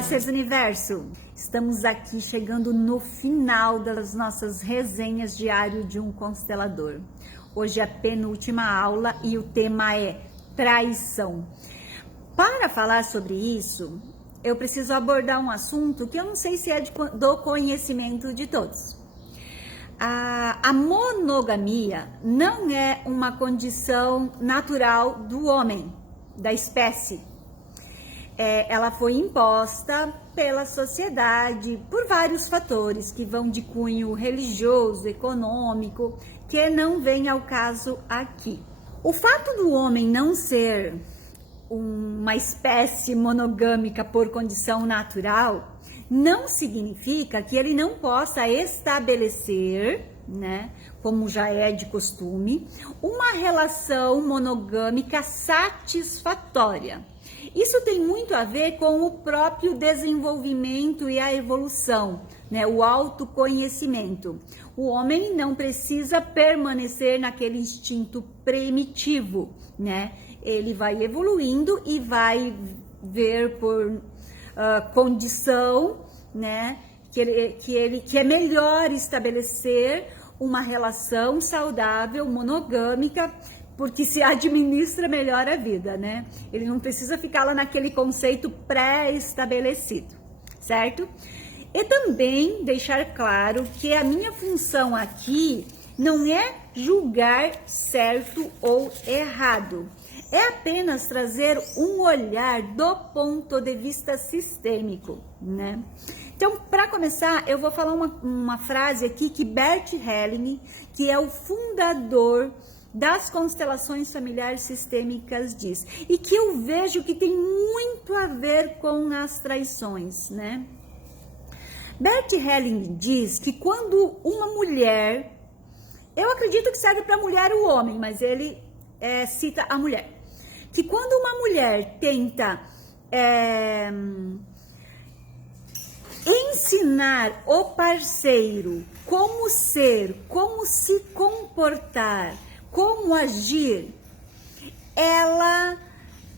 Olá, seres do universo! Estamos aqui chegando no final das nossas resenhas diário de um constelador. Hoje é a penúltima aula e o tema é traição. Para falar sobre isso, eu preciso abordar um assunto que eu não sei se é do conhecimento de todos. A monogamia não é uma condição natural do homem, da espécie. Ela foi imposta pela sociedade por vários fatores que vão de cunho religioso, econômico, que não vem ao caso aqui. O fato do homem não ser uma espécie monogâmica por condição natural não significa que ele não possa estabelecer, né, como já é de costume, uma relação monogâmica satisfatória. Isso tem muito a ver com o próprio desenvolvimento e a evolução, né? O autoconhecimento. O homem não precisa permanecer naquele instinto primitivo, né? Ele vai evoluindo e vai ver por condição, né? Que é melhor estabelecer uma relação saudável, monogâmica, porque se administra melhor a vida, né? Ele não precisa ficar lá naquele conceito pré-estabelecido, certo? E também deixar claro que a minha função aqui não é julgar certo ou errado, é apenas trazer um olhar do ponto de vista sistêmico, né? Então, para começar, eu vou falar uma frase aqui que Bert Helling, que é o fundador das constelações familiares sistêmicas, diz, e que eu vejo que tem muito a ver com as traições, né? Bert Helling diz que quando uma mulher, eu acredito que serve para a mulher ou homem, mas ele cita a mulher, que quando uma mulher tenta ensinar o parceiro como ser, como se comportar, como agir,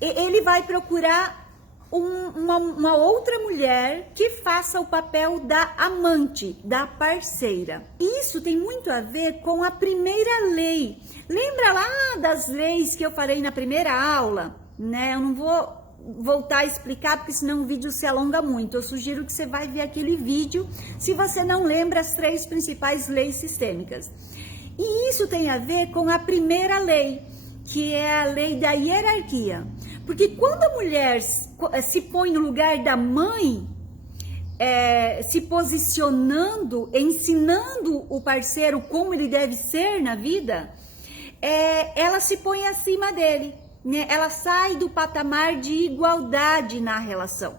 ele vai procurar uma outra mulher que faça o papel da amante, da parceira. Isso tem muito a ver com a primeira lei. Lembra lá das leis que eu falei na primeira aula, né? Eu não vou voltar a explicar, porque senão o vídeo se alonga muito. Eu sugiro que você vai ver aquele vídeo se você não lembra as 3 principais leis sistêmicas. E isso tem a ver com a primeira lei, que é a lei da hierarquia. Porque quando a mulher se põe no lugar da mãe, se posicionando, ensinando o parceiro como ele deve ser na vida, ela se põe acima dele, né? Ela sai do patamar de igualdade na relação,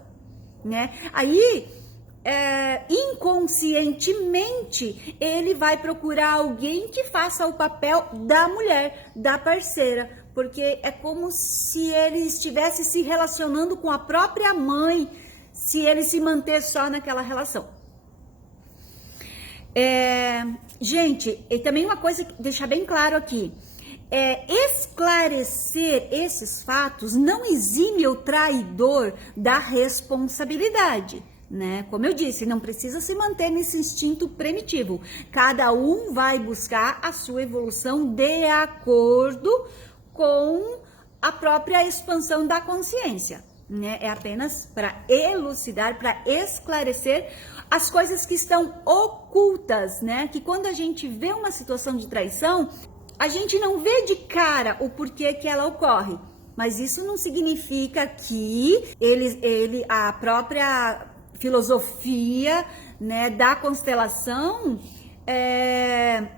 né? Aí, inconscientemente, ele vai procurar alguém que faça o papel da mulher, da parceira, porque é como se ele estivesse se relacionando com a própria mãe, se ele se manter só naquela relação. Gente, e também uma coisa que deixar bem claro aqui, esclarecer esses fatos não exime o traidor da responsabilidade, né? Como eu disse, não precisa se manter nesse instinto primitivo. Cada um vai buscar a sua evolução de acordo com a própria expansão da consciência, né? É apenas para elucidar, para esclarecer as coisas que estão ocultas, né? Que quando a gente vê uma situação de traição, a gente não vê de cara o porquê que ela ocorre, mas isso não significa que a própria filosofia, né, da constelação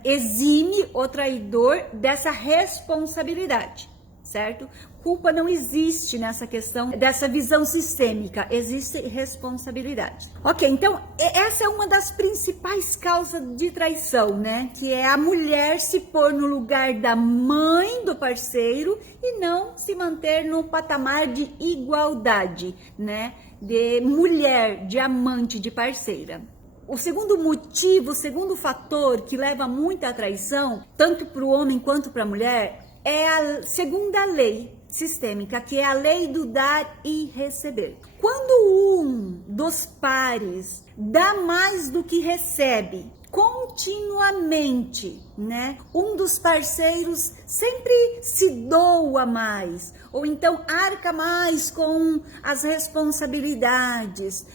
exime o traidor dessa responsabilidade, certo? Culpa não existe nessa questão dessa visão sistêmica, existe responsabilidade. Ok, então essa é uma das principais causas de traição, né? Que é a mulher se pôr no lugar da mãe do parceiro e não se manter no patamar de igualdade, né? De mulher, de amante, de parceira. O segundo motivo, o segundo fator que leva muito à traição, tanto para o homem quanto para a mulher, é a segunda lei sistêmica, que é a lei do dar e receber. Quando um dos pares dá mais do que recebe, continuamente, né? Um dos parceiros sempre se doa mais, ou então arca mais com as responsabilidades.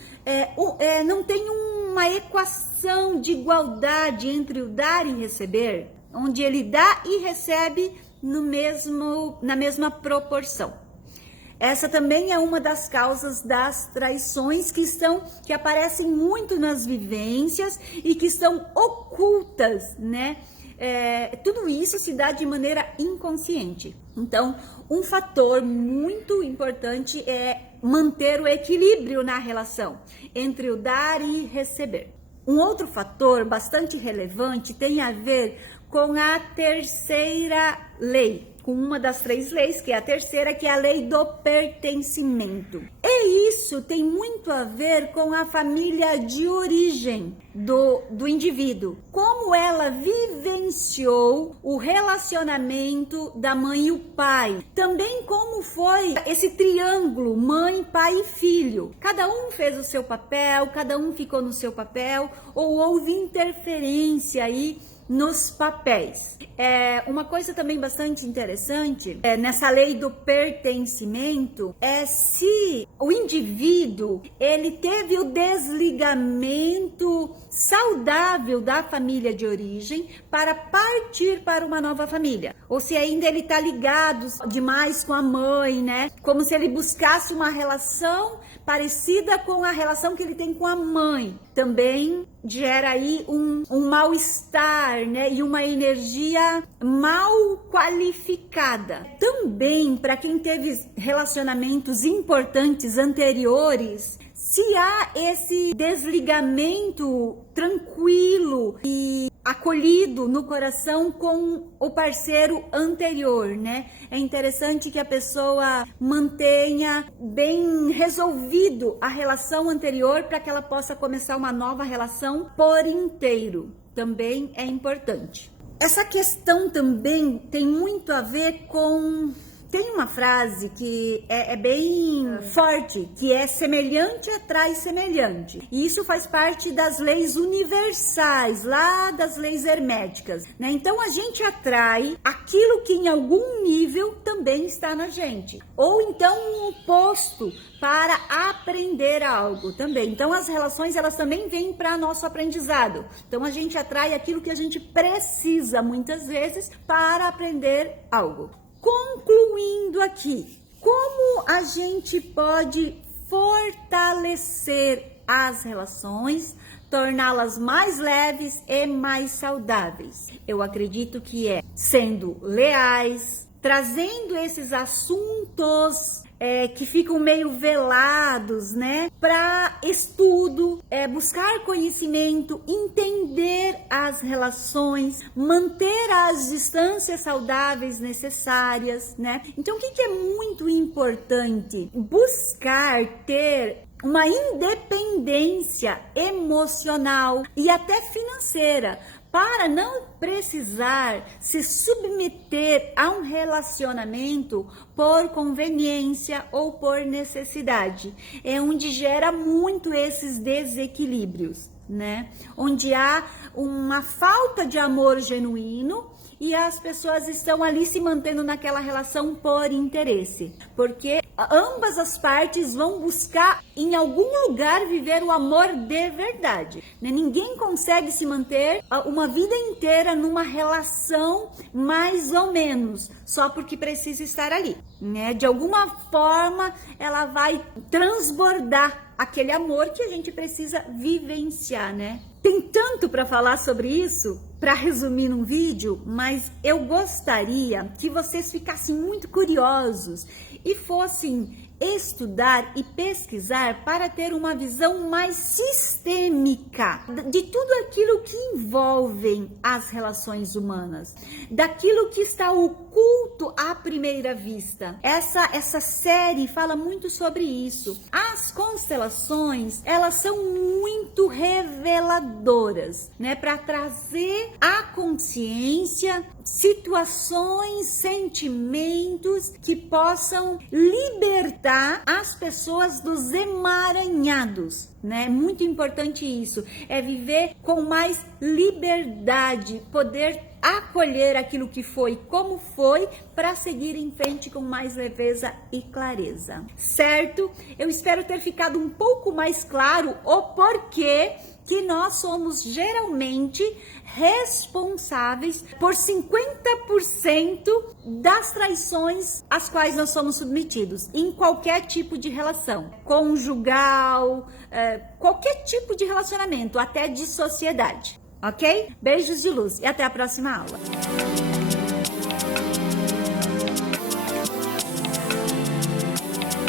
Não tem uma equação de igualdade entre o dar e receber, onde ele dá e recebe na mesma proporção. Essa também é uma das causas das traições que aparecem muito nas vivências e que estão ocultas, né? Tudo isso se dá de maneira inconsciente. Então, um fator muito importante é manter o equilíbrio na relação entre o dar e receber. Um outro fator bastante relevante tem a ver com a terceira lei, com uma das 3 leis, que é a terceira, que é a lei do pertencimento. E isso tem muito a ver com a família de origem do indivíduo, como ela vivenciou o relacionamento da mãe e o pai, também como foi esse triângulo mãe, pai e filho. Cada um fez o seu papel, cada um ficou no seu papel, ou houve interferência aí nos papéis. Uma coisa também bastante interessante nessa lei do pertencimento é se o indivíduo ele teve o desligamento saudável da família de origem para partir para uma nova família, ou se ainda ele está ligado demais com a mãe, né? Como se ele buscasse uma relação parecida com a relação que ele tem com a mãe. Também gera aí um mal-estar, né? E uma energia mal qualificada. Também, para quem teve relacionamentos importantes anteriores, se há esse desligamento tranquilo e acolhido no coração com o parceiro anterior, né? É interessante que a pessoa mantenha bem resolvido a relação anterior para que ela possa começar uma nova relação por inteiro. Também é importante. Essa questão também tem muito a ver com... Tem uma frase que é bem forte, que é semelhante atrai semelhante. E isso faz parte das leis universais, lá das leis herméticas, né? Então a gente atrai aquilo que em algum nível também está na gente. Ou então um oposto para aprender algo também. Então as relações elas também vêm para nosso aprendizado. Então a gente atrai aquilo que a gente precisa muitas vezes para aprender algo. Concluindo aqui, como a gente pode fortalecer as relações, torná-las mais leves e mais saudáveis? Eu acredito que é sendo leais, trazendo esses assuntos que ficam meio velados, né? Para estudo, buscar conhecimento, entender as relações, manter as distâncias saudáveis necessárias, né? Então, o que é muito importante? Buscar ter uma independência emocional e até financeira, para não precisar se submeter a um relacionamento por conveniência ou por necessidade. É onde gera muito esses desequilíbrios, né? Onde há uma falta de amor genuíno e as pessoas estão ali se mantendo naquela relação por interesse, porque ambas as partes vão buscar em algum lugar viver o amor de verdade, né? Ninguém consegue se manter uma vida inteira numa relação mais ou menos, só porque precisa estar ali, né? De alguma forma ela vai transbordar aquele amor que a gente precisa vivenciar, né? Tem tanto para falar sobre isso, para resumir num vídeo, mas eu gostaria que vocês ficassem muito curiosos e fossem estudar e pesquisar para ter uma visão mais sistêmica de tudo aquilo que envolvem as relações humanas, daquilo que está oculto à primeira vista. Essa série fala muito sobre isso. As constelações, elas são muito reveladoras, né, para trazer à consciência situações, sentimentos que possam libertar as pessoas dos emaranhados, né? Muito importante isso, é viver com mais liberdade, poder acolher aquilo que foi como foi, para seguir em frente com mais leveza e clareza, certo? Eu espero ter ficado um pouco mais claro o porquê que nós somos geralmente responsáveis por 50% das traições às quais nós somos submetidos, em qualquer tipo de relação, conjugal, qualquer tipo de relacionamento, até de sociedade, ok? Beijos de luz e até a próxima aula.